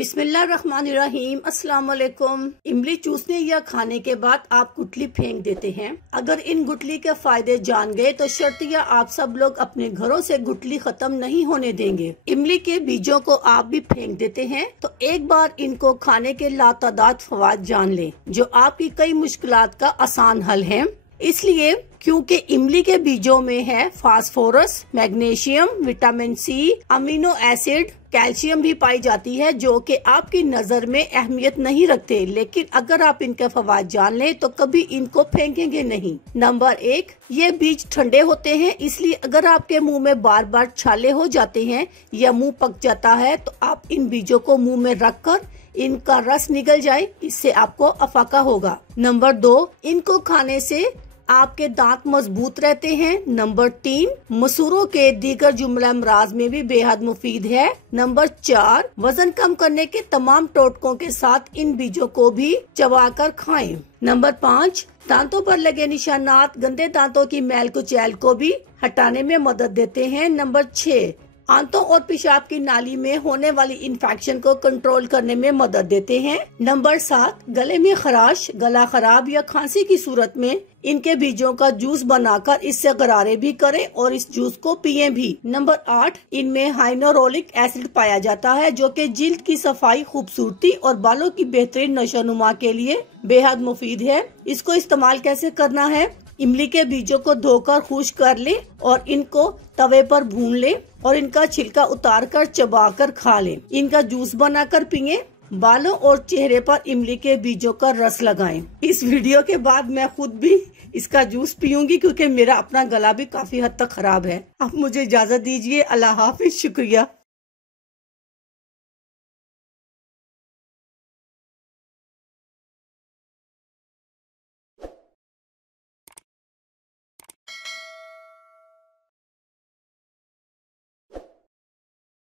बिस्मिल्लाहिर्रहमानिर्रहीम। अस्सलाम वालेकुम। इमली चूसने या खाने के बाद आप गुठली फेंक देते हैं। अगर इन गुठली के फायदे जान गए तो शर्तिया आप सब लोग अपने घरों से गुठली खत्म नहीं होने देंगे। इमली के बीजों को आप भी फेंक देते हैं तो एक बार इनको खाने के लातादाद फवाद जान लें जो आपकी कई मुश्किलात का आसान हल है। इसलिए क्योंकि इमली के बीजों में है phosphorus, magnesium, vitamin C, amino acid, calcium भी पाई जाती है जो कि आपकी नजर में अहमियत नहीं रखते, लेकिन अगर आप इनके फवाद जान लें तो कभी इनको फेंकेंगे नहीं। नंबर 1, ये बीज ठंडे होते हैं, इसलिए अगर आपके मुंह में बार बार छाले हो जाते हैं या मुंह पक जाता है तो आप इन बीजों को मुंह में रखकर इनका रस निकल जाए, इससे आपको अफाका होगा। नंबर 2, इनको खाने से आपके दांत मजबूत रहते हैं। नंबर 3, मसूरों के दीगर जुमला अमराज में भी बेहद मुफीद है। नंबर 4, वजन कम करने के तमाम टोटकों के साथ इन बीजों को भी चबाकर खाएं। नंबर 5, दांतों पर लगे निशानात, गंदे दांतों की मैल कुचैल को भी हटाने में मदद देते हैं। नंबर 6, आंतों और पेशाब की नाली में होने वाली इन्फेक्शन को कंट्रोल करने में मदद देते हैं। नंबर 7, गले में खराश, गला खराब या खांसी की सूरत में इनके बीजों का जूस बनाकर इससे गरारे भी करें और इस जूस को पिएं भी। नंबर 8, इनमें हाइलोरोनिक एसिड पाया जाता है जो कि जिल्द की सफाई, खूबसूरती और बालों की बेहतरीन नशोनुमा के लिए बेहद मुफीद है। इसको इस्तेमाल कैसे करना है? इमली के बीजों को धोकर खुश्क कर लें और इनको तवे पर भून लें और इनका छिलका उतारकर चबाकर खा लें। इनका जूस बनाकर पिएं। बालों और चेहरे पर इमली के बीजों का रस लगाएं। इस वीडियो के बाद मैं खुद भी इसका जूस पीऊंगी क्योंकि मेरा अपना गला भी काफी हद तक खराब है। अब मुझे इजाजत दीजिए। अल्लाह हाफिज। शुक्रिया।